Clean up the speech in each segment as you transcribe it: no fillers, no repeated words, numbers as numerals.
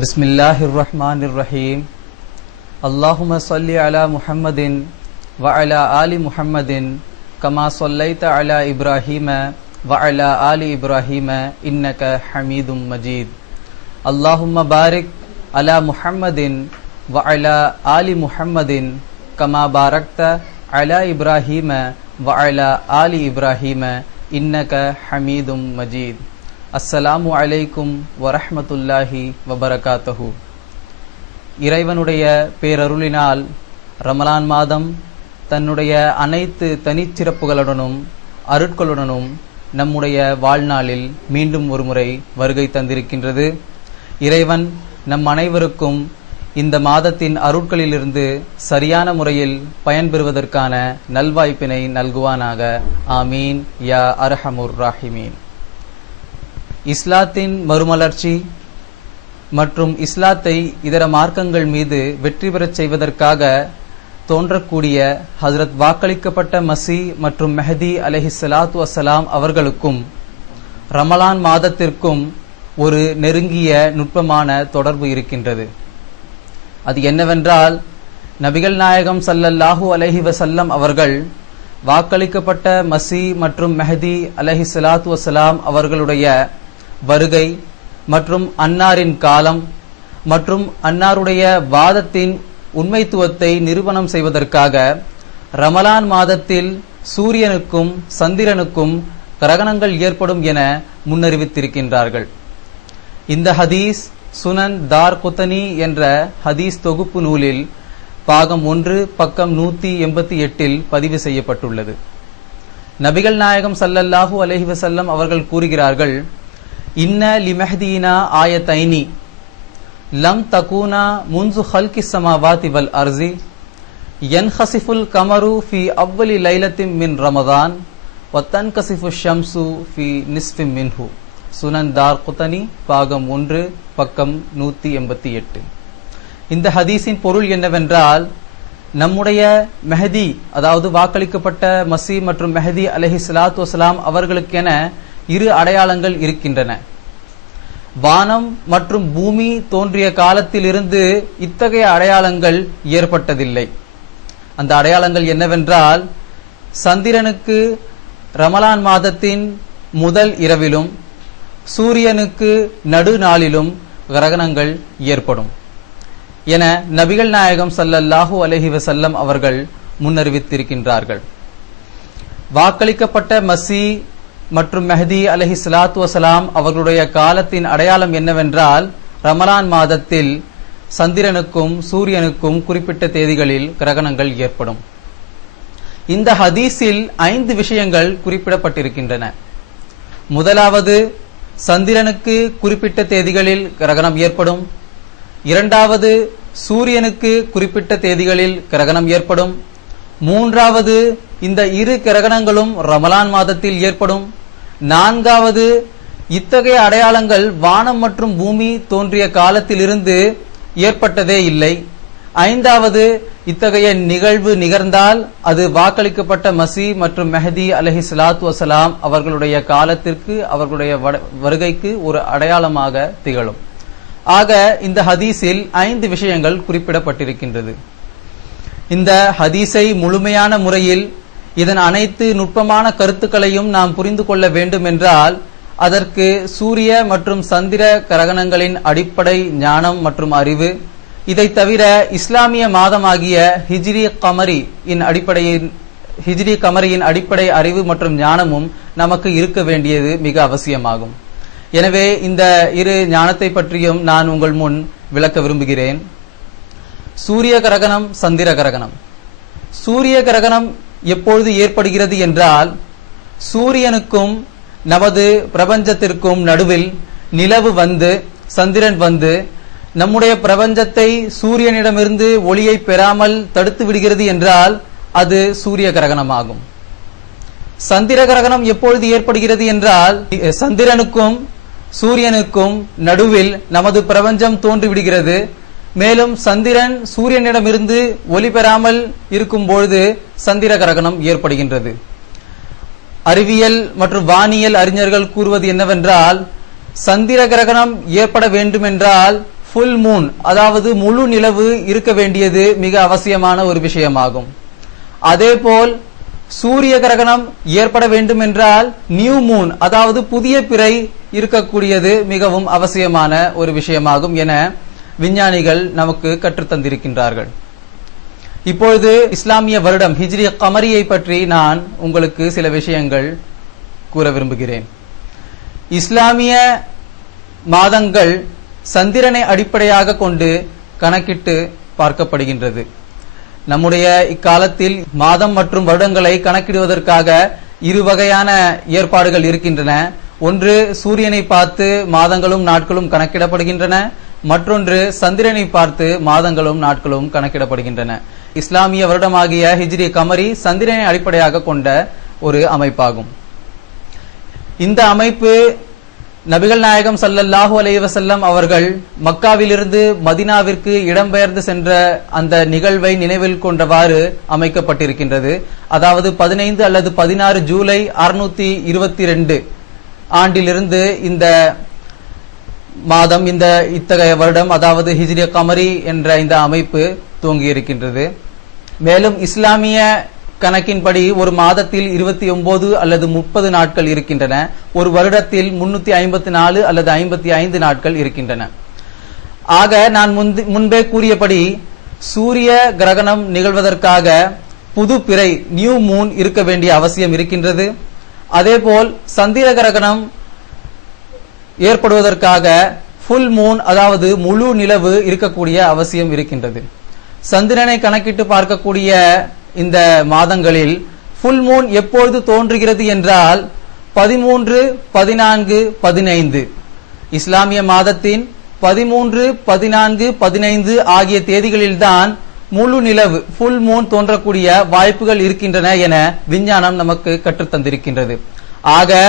बिस्मिल्लाहिर्रहमानिर्रहीम। अल्लाहुम्मा सल्लि अला मुहम्मदिन व अला आलि मुहम्मदिन कमा सल्लैता अला इब्राहीम व अला आलि इब्राहीम इन्नका हमीदुम मजीद। अल्लाहुम्मा बारिक अला मुहम्मदिन व अला आलि मुहम्मदिन कमा बारकता अला इब्राहीम व अला आलि इब्राहीम इन्नका हमीदुम मजीद। அஸ்ஸலாமு அலைக்கும் வரஹ்மத்துல்லாஹி வபரகாத்துஹு। இறைவனுடைய பேரருளினால் ரமலான் மாதம் தன்னுடைய அனைத்து தனிச்சிறப்புகளுடனும் அருட்களுடனும் நம்முடைய வாழ்நாளில் மீண்டும் ஒருமுறை வருகை தந்திருக்கின்றது. இறைவன் நம் அனைவருக்கும் இந்த மாதத்தின் அருட்களிலிருந்து சரியான முறையில் பயன்பெறுவதற்கான நல்வாய்ப்பினை நல்குவானாக. ஆமீன் யா அர்ஹமுர் ராஹிமீன். இஸ்லாத்தின் மறுமலர்ச்சி மற்றும் இஸ்லாத்தை இதர மார்க்கங்கள் மீது வெற்றி பெறச் செய்வதற்காக தோன்றக்கூடிய ஹஜ்ரத் வாக்களிக்கப்பட்ட மசி மற்றும் மெஹதி அலைஹிஸ்ஸலாத்து வஸ்ஸலாம் அவர்களுக்கும் ரமலான் மாதத்திற்கும் ஒரு நெருங்கிய நுட்பமான தொடர்பு இருக்கின்றது. அது என்னவென்றால், நபிகள் நாயகம் ஸல்லல்லாஹு அலைஹி வஸல்லம் அவர்கள் வாக்களிக்கப்பட்ட மசி மற்றும் மெஹதி அலைஹிஸ்ஸலாத்து வஸ்ஸலாம் அவர்களுடைய வருகை மற்றும் அன்னாரின் காலம் மற்றும் அன்னாருடைய வாதத்தின் உண்மைத்துவத்தை நிரூபணம் செய்வதற்காக ரமலான் மாதத்தில் சூரியனுக்கும் சந்திரனுக்கும் கிரகணங்கள் ஏற்படும் என முன்னறிவித்திருக்கின்றார்கள். இந்த ஹதீஸ் சுனன் தார் குத்தனி என்ற ஹதீஸ் தொகுப்பு நூலில் பாகம் 1 பக்கம் 188 பதிவு செய்யப்பட்டுள்ளது. நபிகள் நாயகம் ஸல்லல்லாஹு அலைஹி வஸல்லம் அவர்கள் கூறுகிறார்கள், இன்ன லிமஹ்தீனா ஆயத்தைனி லம் தகூனா முன்சு ஹல்கி ஸமாவாதி வல் அர்ஸி யன்ஹஸிஃபுல் கமரு ஃபி அவ்வலி லைலத்தின் மின் ரமதான் வ தன்கஸிஃபு ஷம்சு ஃபி நிஸ்ஃபின் மின்ஹு. சுனன் தார் குத்தனி பாகம் 1 பக்கம் 188. இந்த ஹதீஸின் பொருள் என்னவென்றால், நம்முடைய மெஹதி, அதாவது வாக்களிக்கப்பட்ட மசி மற்றும் மெஹதி அலைஹிஸ்ஸலாத்து வஸ்ஸலாம் அவர்களுக்கென 2 அடையாளங்கள் இருக்கின்றன. வானம் மற்றும் பூமி தோன்றிய காலத்திலிருந்து இத்தகைய அடையாளங்கள் ஏற்பட்டதில்லை. அந்த அடையாளங்கள் என்னவென்றால், சந்திரனுக்கு ரமலான் மாதத்தின் முதல் இரவிலும் சூரியனுக்கு நடுநாளிலும் கிரகணங்கள் ஏற்படும் என நபிகள் நாயகம் ஸல்லல்லாஹு அலைஹி வஸல்லம் அவர்கள் முன்னறிவித்திருக்கின்றார்கள். வாக்களிக்கப்பட்ட மசி மற்றும் மெஹதி அலைஹிஸ்ஸலாத்து வஸ்ஸலாம் அவர்களுடைய காலத்தின் அடையாளம் என்னவென்றால், ரமலான் மாதத்தில் சந்திரனுக்கும் சூரியனுக்கும் குறிப்பிட்ட தேதிகளில் கிரகணங்கள் ஏற்படும். இந்த ஹதீஸில் 5 விஷயங்கள் குறிப்பிடப்பட்டிருக்கின்றன. முதலாவது, சந்திரனுக்கு குறிப்பிட்ட தேதிகளில் கிரகணம் ஏற்படும். இரண்டாவது, சூரியனுக்கு குறிப்பிட்ட தேதிகளில் கிரகணம் ஏற்படும். மூன்றாவது, இந்த 2 கிரகணங்களும் ரமலான் மாதத்தில் ஏற்படும். நான்காவது, இத்தகைய அடையாளங்கள் வானம் மற்றும் பூமி தோன்றிய காலத்திலிருந்து ஏற்பட்டதே இல்லை. ஐந்தாவது, இத்தகைய நிகழ்வு நிகழ்ந்தால் அது வாக்களிக்கப்பட்ட மசி மற்றும் மெஹதி அலைஹிஸ்ஸலாத்து வஸ்ஸலாம் அவர்களுடைய காலத்திற்கு, அவர்களுடைய வருகைக்கு ஒரு அடையாளமாக திகழும். ஆக இந்த ஹதீஸில் 5 விஷயங்கள் குறிப்பிடப்பட்டிருக்கின்றது. இந்த ஹதீஸை முழுமையான முறையில் இதன் அனைத்து நுட்பமான கருத்துக்களையும் நாம் புரிந்து கொள்ள வேண்டும் என்றால், அதற்கு சூரிய மற்றும் சந்திர கிரகணங்களின் அடிப்படை ஞானம் மற்றும் அறிவு, இதை தவிர இஸ்லாமிய மாதமாகிய ஹிஜ்ரி கமரியின் அடிப்படை அறிவு மற்றும் ஞானமும் நமக்கு இருக்க வேண்டியது மிக அவசியமாகும். எனவே இந்த 2 ஞானத்தை பற்றியும் நான் உங்கள் முன் விளக்க விரும்புகிறேன். சூரிய கிரகணம், சந்திர கிரகணம். சூரிய கிரகணம் எப்பொழுது ஏற்படுகிறது என்றால், சூரியனுக்கும் நமது பிரபஞ்சத்திற்கும் நடுவில் நிலவு வந்து சந்திரன் வந்து நம்முடைய பிரபஞ்சத்தை சூரியனிடமிருந்து ஒளியை பெறாமல் தடுத்து விடுகிறது என்றால் அது சூரிய கிரகணமாகும். சந்திர கிரகணம் எப்பொழுது ஏற்படுகிறது என்றால், சந்திரனுக்கும் சூரியனுக்கும் நடுவில் நமது பிரபஞ்சம் தோன்றிவிடுகிறது. மேலும் சந்திரன் சூரியனிடமிருந்து ஒளி பெறாமல் இருக்கும் பொழுது சந்திர கிரகணம் ஏற்படுகின்றது. அறிவியல் மற்றும் வானியல் அறிஞர்கள் கூறுவது என்னவென்றால், சந்திர கிரகணம் ஏற்பட வேண்டுமென்றால் ஃபுல் மூன் அதாவது முழு நிலவு இருக்க வேண்டியது மிக அவசியமான ஒரு விஷயமாகும். அதேபோல் சூரிய கிரகணம் ஏற்பட வேண்டும் என்றால் நியூ மூன் அதாவது புதிய பிறை இருக்கக்கூடியது மிகவும் அவசியமான ஒரு விஷயமாகும் என விஞ்ஞானிகள் நமக்கு கற்றுத்தந்திருக்கின்றார்கள். இப்பொழுது இஸ்லாமிய வருடம் ஹிஜ்ரி கமரியை பற்றி நான் உங்களுக்கு சில விஷயங்கள் கூற விரும்புகிறேன். இஸ்லாமிய மாதங்கள் சந்திரனை அடிப்படையாக கொண்டு கணக்கிட்டு பார்க்கப்படுகின்றது. நம்முடைய இக்காலத்தில் மாதம் மற்றும் வருடங்களை கணக்கிடுவதற்காக இரு வகையான ஏற்பாடுகள் இருக்கின்றன. ஒன்று சூரியனை பார்த்து மாதங்களும் நாட்களும் கணக்கிடப்படுகின்றன, மற்றொன்று சந்திரனை பார்த்து மாதங்களும் நாட்களும் கணக்கிடப்படுகின்றன. இஸ்லாமிய வருடமாகிய ஹிஜ்ரி கமரி சந்திரனை அடிப்படையாக கொண்ட ஒரு அமைப்பாகும். இந்த அமைப்பு நபிகள் நாயகம் ஸல்லல்லாஹு அலைஹி வஸல்லம் அவர்கள் மக்காவிலிருந்து மதீனாவிற்கு இடம்பெயர்ந்து சென்ற அந்த நிகழ்வை நினைவில் கொண்டவாறு அமைக்கப்பட்டிருக்கின்றது. அதாவது 15 அல்லது 16 ஜூலை 622 ஆண்டிலிருந்து இந்த மாதம் இந்த இத்தகைய வருடம் அதாவது ஹிஜ்ரி கமரி என்ற இந்த அமைப்பு துவங்கியிருக்கின்றது. மேலும் இஸ்லாமிய கணக்கின்படி ஒரு மாதத்தில் 29 அல்லது 30 நாட்கள் இருக்கின்றன. ஒரு வருடத்தில் 354 அல்லது 55 நாட்கள் இருக்கின்றன. ஆக நான் முன்பே கூறியபடி சூரிய கிரகணம் நிகழ்வதற்காக புது பிறை நியூ மூன் இருக்க வேண்டிய அவசியம் இருக்கின்றது. அதேபோல் சந்திர கிரகணம் ஏற்படுவதற்காக ஃபுல் மூன் அதாவது முழு நிலவு இருக்கக்கூடிய அவசியம் இருக்கின்றது. சந்திரனை கணக்கிட்டு பார்க்கக்கூடிய இந்த மாதங்களில் ஃபுல் மூன் எப்பொழுது தோன்றுகிறது என்றால் 13, 14, 15 இஸ்லாமிய மாதத்தின் 13, 14, 15 ஆகிய தேதிகளில்தான் முழு நிலவு ஃபுல் மூன் தோன்றக்கூடிய வாய்ப்புகள் இருக்கின்றன என விஞ்ஞானம் நமக்கு கற்றுத்தந்திருக்கின்றது. ஆக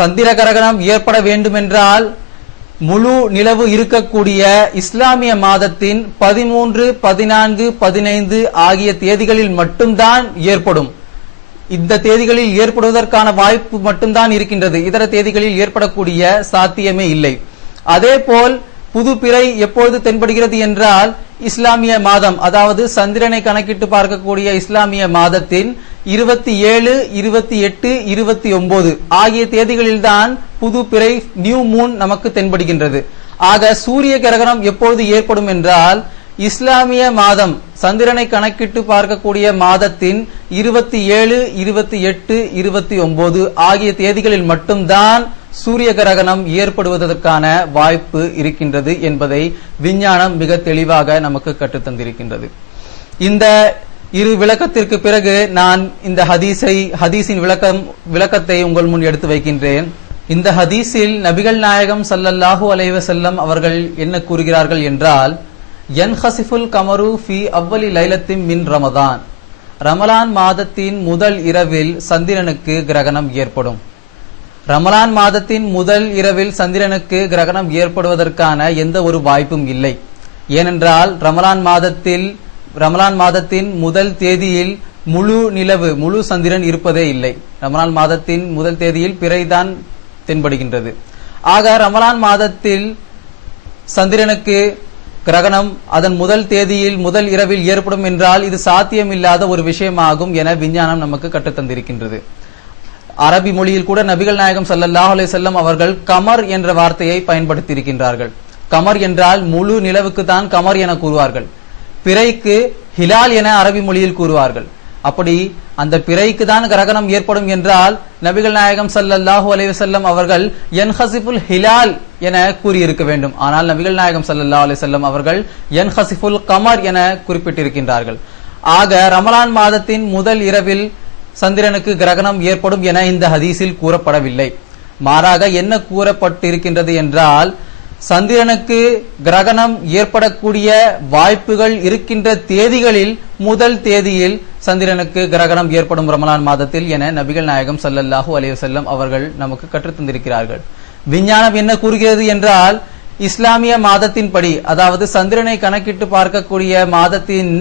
சந்திர கிரகணம் ஏற்பட வேண்டுமென்றால் முழு நிலவு இருக்கக்கூடிய இஸ்லாமிய மாதத்தின் 13, 14, 15 ஆகிய தேதிகளில் மட்டும்தான் ஏற்படும். இந்த தேதிகளில் ஏற்படுவதற்கான வாய்ப்பு மட்டும்தான் இருக்கின்றது. இதர தேதிகளில் ஏற்படக்கூடிய சாத்தியமே இல்லை. அதேபோல் புது பிறை எப்பொழுது தென்படுகிறது என்றால் இஸ்லாமிய மாதம் அதாவது சந்திரனை கணக்கிட்டு பார்க்கக்கூடிய இஸ்லாமிய மாதத்தின் 27, 28, 29 ஆகிய தேதிகளில்தான் புது பிறை நியூ மூன் நமக்கு தென்படுகின்றது. ஆக சூரிய கிரகணம் எப்பொழுது ஏற்படும் என்றால் இஸ்லாமிய மாதம் சந்திரனை கணக்கிட்டு பார்க்கக்கூடிய மாதத்தின் 27, 28, 29 ஆகிய தேதிகளில் மட்டும்தான் சூரிய கிரகணம் ஏற்படுவதற்கான வாய்ப்பு இருக்கின்றது என்பதை விஞ்ஞானம் மிக தெளிவாக நமக்கு கற்றுத்தந்திருக்கின்றது. இந்த இரு விளக்கத்திற்கு பிறகு நான் இந்த ஹதீஸின் விளக்கத்தை உங்கள் முன் எடுத்து வைக்கின்றேன். இந்த ஹதீஸில் நபிகள் நாயகம் ஸல்லல்லாஹு அலைஹி வஸல்லம் அவர்கள் என்ன கூறுகிறார்கள் என்றால் யன்ஹசிஃபுல் கமரு ஃபி அவ்வலி லைலத்தின் மின் ரமதான் ரமலான் மாதத்தின் முதல் இரவில் சந்திரனுக்கு கிரகணம் ஏற்படும். ரமலான் மாதத்தின் முதல் இரவில் சந்திரனுக்கு கிரகணம் ஏற்படுவதற்கான எந்த ஒரு வாய்ப்பும் இல்லை. ஏனென்றால் ரமலான் மாதத்தின் முதல் தேதியில் முழு நிலவு முழு சந்திரன் இருப்பதே இல்லை. ரமலான் மாதத்தின் முதல் தேதியில் பிறைதான் தென்படுகின்றது. ஆக ரமலான் மாதத்தில் சந்திரனுக்கு கிரகணம் அதன் முதல் தேதியில் முதல் இரவில் ஏற்படும் என்றால் இது சாத்தியமில்லாத ஒரு விஷயமாகும் என விஞ்ஞானம் நமக்கு கற்றுத்தந்திருக்கின்றது. அரபி மொழியில் கூட நபிகள் நாயகம் ஸல்லல்லாஹு அலைஹி வஸல்லம் அவர்கள் கமர் என்ற வார்த்தையை பயன்படுத்தி இருக்கின்றார்கள். கமர் என்றால் முழு நிலவுக்கு தான் கமர் என கூறுவார்கள். பிறைக்கு ஹிலால் என அரபி மொழியில் கூறுவார்கள். அப்படி அந்த பிறைக்கு தான் கிரகணம் ஏற்படும் என்றால் நபிகள் நாயகம் ஸல்லல்லாஹு அலைஹி வஸல்லம் அவர்கள் யன்ஹசிஃபுல் ஹிலால் என கூறியிருக்க வேண்டும். ஆனால் நபிகள் நாயகம் ஸல்லல்லாஹு அலைஹி வஸல்லம் அவர்கள் யன்ஹசிஃபுல் கமர் என குறிப்பிட்டிருக்கின்றார்கள். ஆக ரமலான் மாதத்தின் முதல் இரவில் சந்திரனுக்கு கிரகணம் ஏற்படும் என இந்த ஹதீஸில் கூறப்படவில்லை. மாறாக என்ன கூறப்பட்டிருக்கின்றது என்றால் சந்திரனுக்கு கிரகணம் ஏற்படக்கூடிய வாய்ப்புகள் இருக்கின்ற தேதிகளில் முதல் தேதியில் சந்திரனுக்கு கிரகணம் ஏற்படும் ரமலான் மாதத்தில் என நபிகள் நாயகம் ஸல்லல்லாஹு அலைஹி வஸல்லம் அவர்கள் நமக்கு கற்றுத்தந்திருக்கிறார்கள். விஞ்ஞானம் என்ன கூறுகிறது என்றால் இஸ்லாமிய மாதத்தின்படி அதாவது சந்திரனை கணக்கிட்டு பார்க்கக்கூடிய மாதத்தின்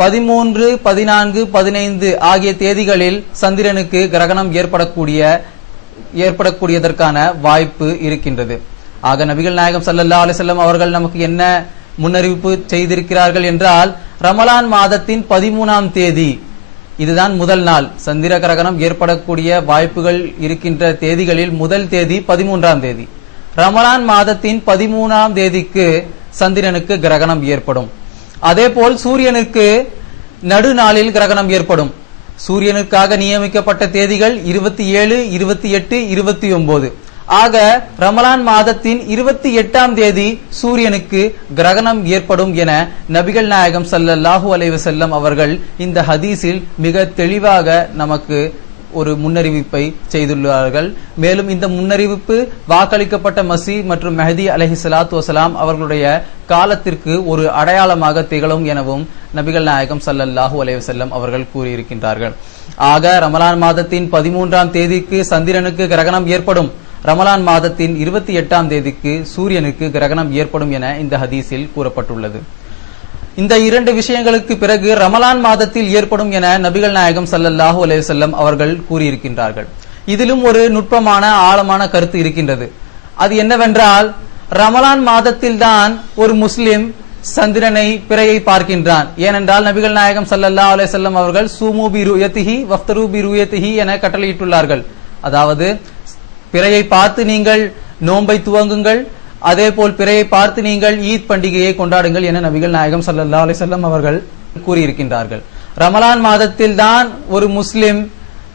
13, 14, 15 ஆகிய தேதிகளில் சந்திரனுக்கு கிரகணம் ஏற்படக்கூடியதற்கான வாய்ப்பு இருக்கின்றது. ஆக நபிகள் நாயகம் ஸல்லல்லாஹு அலைஹி வஸல்லம் அவர்கள் நமக்கு என்ன முன்னறிவிப்பு செய்திருக்கிறார்கள் என்றால், ரமலான் மாதத்தின் 13ஆம் தேதி, இதுதான் முதல் நாள். சந்திர கிரகணம் ஏற்படக்கூடிய வாய்ப்புகள் இருக்கின்ற தேதிகளில் முதல் தேதி 13ஆம் தேதி. ரமலான் மாதத்தின் 13ஆம் தேதிக்கு சந்திரனுக்கு கிரகணம் ஏற்படும். அதே போல் சூரியனுக்கு நடுநாளில் கிரகணம் ஏற்படும். சூரியனுக்காக நியமிக்கப்பட்ட தேதிகள் 27, 28, 29. ஆக ரமலான் மாதத்தின் 28ஆம் தேதி சூரியனுக்கு கிரகணம் ஏற்படும் என நபிகள் நாயகம் ஸல்லல்லாஹு அலைஹி வஸல்லம் அவர்கள் இந்த ஹதீஸில் மிக தெளிவாக நமக்கு ஒரு முன்னறிவிப்பை செய்துள்ளார்கள். மேலும் இந்த முன்னறிவிப்பு வாக்களிக்கப்பட்ட மசீஹ் மற்றும் மெஹதி அலைஹிஸ்ஸலாத்து வஸலாம் அவர்களுடைய காலத்திற்கு ஒரு அடையாளமாக திகழும் எனவும் நபிகள் நாயகம் ஸல்லல்லாஹு அலைஹி வஸல்லம் அவர்கள் கூறியிருக்கின்றார்கள். ஆக ரமலான் மாதத்தின் 13ஆம் தேதிக்கு சந்திரனுக்கு கிரகணம் ஏற்படும், ரமலான் மாதத்தின் 28ஆம் தேதிக்கு சூரியனுக்கு கிரகணம் ஏற்படும் என இந்த ஹதீஸில் கூறப்பட்டுள்ளது. இந்த இரண்டு விஷயங்களுக்கு பிறகு ரமலான் மாதத்தில் ஏற்படும் என நபிகள் நாயகம் ஸல்லல்லாஹு அலைஹி வஸல்லம் அவர்கள் கூறியிருக்கின்றார்கள். இதிலும் ஒரு நுட்பமான ஆழமான கருத்து இருக்கின்றது. அது என்னவென்றால், ரமலான் மாதத்தில் தான் ஒரு முஸ்லிம் சந்திரனை பிறையை பார்க்கின்றான். ஏனென்றால் நபிகள் நாயகம் ஸல்லல்லாஹு அலைஹி வஸல்லம் அவர்கள் சூமு பி ருயத்திஹி வஃப்தரு பி ருயத்திஹி என கட்டளையிட்டுள்ளார்கள். அதாவது பிறையை பார்த்து நீங்கள் நோன்பை துவங்குங்கள், அதே போல் பிறையை பார்த்து நீங்கள் ஈத் பண்டிகையை கொண்டாடுங்கள் என நபிகள் நாயகம் ஸல்லல்லாஹு அலைஹி வஸல்லம் அவர்கள் கூறியிருக்கின்றார்கள். ரமலான் மாதத்தில் தான் ஒரு முஸ்லிம்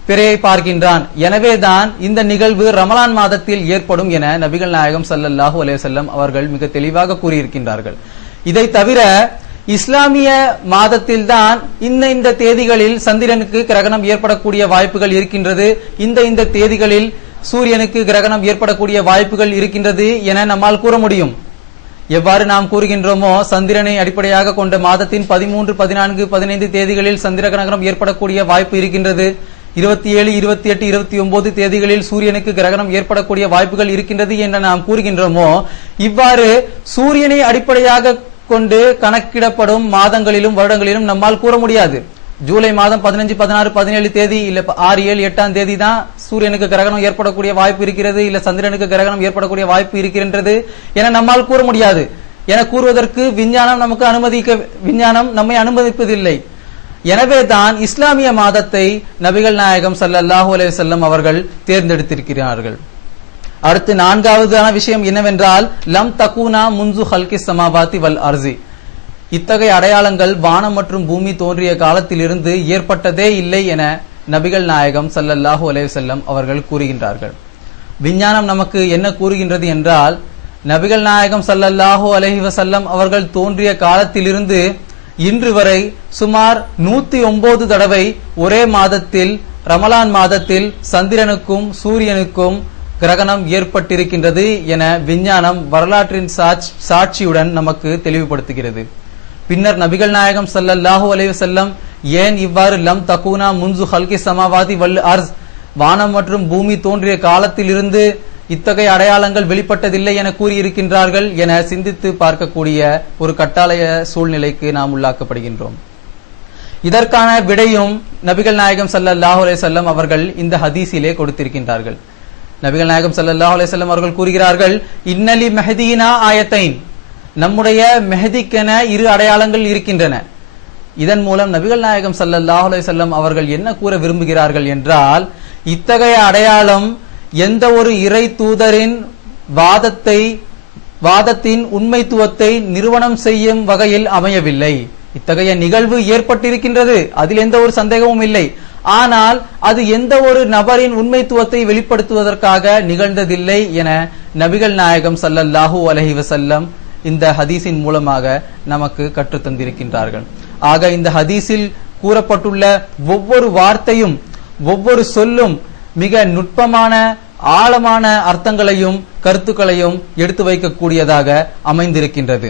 பிறையை பார்க்கின்றான், எனவேதான் இந்த நிகழ்வு ரமலான் மாதத்தில் ஏற்படும் என நபிகள் நாயகம் ஸல்லல்லாஹு அலைஹி வஸல்லம் அவர்கள் மிக தெளிவாக கூறியிருக்கின்றார்கள். இதை தவிர இஸ்லாமிய மாதத்தில் தான் இந்த தேதிகளில் சந்திரனுக்கு கிரகணம் ஏற்படக்கூடிய வாய்ப்புகள் இருக்கின்றது, இந்த தேதிகளில் சூரியனுக்கு கிரகணம் ஏற்படக்கூடிய வாய்ப்புகள் இருக்கின்றது என நம்மால் கூற முடியும். எவ்வாறு நாம் கூறுகின்றோமோ, சந்திரனை அடிப்படையாக கொண்ட மாதத்தின் 13, 14, 15 தேதிகளில் சந்திர கிரகணம் ஏற்படக்கூடிய வாய்ப்பு இருக்கின்றது. 27, 28, 29 தேதிகளில் சூரியனுக்கு கிரகணம் ஏற்படக்கூடிய வாய்ப்புகள் இருக்கின்றது என நாம் கூறுகின்றோமோ, இவ்வாறு சூரியனை அடிப்படையாக கொண்டு கணக்கிடப்படும் மாதங்களிலும் வருடங்களிலும் நம்மால் கூற முடியாது. ஜூலை மாதம் 15, 16, 17 தேதி இல்ல 6, 7, 8ஆம் தேதி தான் சூரியனுக்கு கிரகணம் ஏற்படக்கூடிய வாய்ப்பு இருக்கிறது, இல்ல சந்திரனுக்கு கிரகணம் ஏற்படக்கூடிய வாய்ப்பு இருக்கின்றது என நம்மால் கூற முடியாது. என கூறுவதற்கு விஞ்ஞானம் நம்மை அனுமதிப்பதில்லை. எனவே தான் இஸ்லாமிய மாதத்தை நபிகள் நாயகம் ஸல்லல்லாஹு அலைஹி வஸல்லம் அவர்கள் தேர்ந்தெடுத்திருக்கிறார்கள். அடுத்து 4வதான விஷயம் என்னவென்றால், லம் தகூனா முன்சு ஹல்கி ஸமாவாதி வல் அர்ஸி. இத்தகைய அடையாளங்கள் வானம் மற்றும் பூமி தோன்றிய காலத்திலிருந்து ஏற்பட்டதே இல்லை என நபிகள் நாயகம் ஸல்லல்லாஹு அலைஹி வஸல்லம் அவர்கள் கூறுகின்றார்கள். விஞ்ஞானம் நமக்கு என்ன கூறுகின்றது என்றால், நபிகள் நாயகம் ஸல்லல்லாஹு அலைஹி வஸல்லம் அவர்கள் தோன்றிய காலத்திலிருந்து இன்று வரை சுமார் 109 தடவை ஒரே மாதத்தில் ரமலான் மாதத்தில் சந்திரனுக்கும் சூரியனுக்கும் கிரகணம் ஏற்பட்டிருக்கின்றது என விஞ்ஞானம் வரலாற்றின் சாட்சியுடன் நமக்கு தெளிவுபடுத்துகிறது. பின்னர் நபிகள் நாயகம் ஸல்லல்லாஹு அலைஹி வஸல்லம் ஏன் இவ்வாறு லம் தகூனா முன்சு ஹல்கி ஸமாவாதி வல் அர்ஸ், வானம் மற்றும் பூமி தோன்றிய காலத்திலிருந்து இத்தகைய அடையாளங்கள் வெளிப்பட்டதில்லை என கூறியிருக்கின்றார்கள் என சிந்தித்து பார்க்கக்கூடிய ஒரு கட்டாய சூழ்நிலைக்கு நாம் உள்ளாக்கப்படுகின்றோம். இதற்கான விடையும் நபிகள் நாயகம் ஸல்லல்லாஹு அலைஹி வஸல்லம் அவர்கள் இந்த ஹதீஸிலே கொடுத்திருக்கின்றார்கள். நபிகள் நாயகம் ஸல்லல்லாஹு அலைஹி வஸல்லம் அவர்கள் கூறுகிறார்கள், இன்னலி மெஹதீனா ஆயத்தைன், நம்முடைய மெஹதிக்கென 2 அடையாளங்கள் இருக்கின்றன. இதன் மூலம் நபிகள் நாயகம் ஸல்லல்லாஹு அலைஹி வஸல்லம் அவர்கள் என்ன கூற விரும்புகிறார்கள் என்றால், இத்தகைய அடையாளம் எந்த ஒரு இறை தூதரின் வாதத்தின் உண்மைத்துவத்தை நிறுவனம் செய்யும் வகையில் அமையவில்லை. இத்தகைய நிகழ்வு ஏற்பட்டிருக்கின்றது, அதில் எந்த ஒரு சந்தேகமும் இல்லை. ஆனால் அது எந்த ஒரு நபரின் உண்மைத்துவத்தை வெளிப்படுத்துவதற்காக நிகழ்ந்ததில்லை என நபிகள் நாயகம் ஸல்லல்லாஹு அலைஹி வஸல்லம் இந்த ஹதீஸின் மூலமாக நமக்கு கற்றுத்தந்திருக்கின்றார்கள். ஆக இந்த ஹதீஸில் கூறப்பட்டுள்ள ஒவ்வொரு வார்த்தையும் ஒவ்வொரு சொல்லும் மிக நுட்பமான ஆழமான அர்த்தங்களையும் கருத்துக்களையும் எடுத்து வைக்கக்கூடியதாக அமைந்திருக்கின்றது.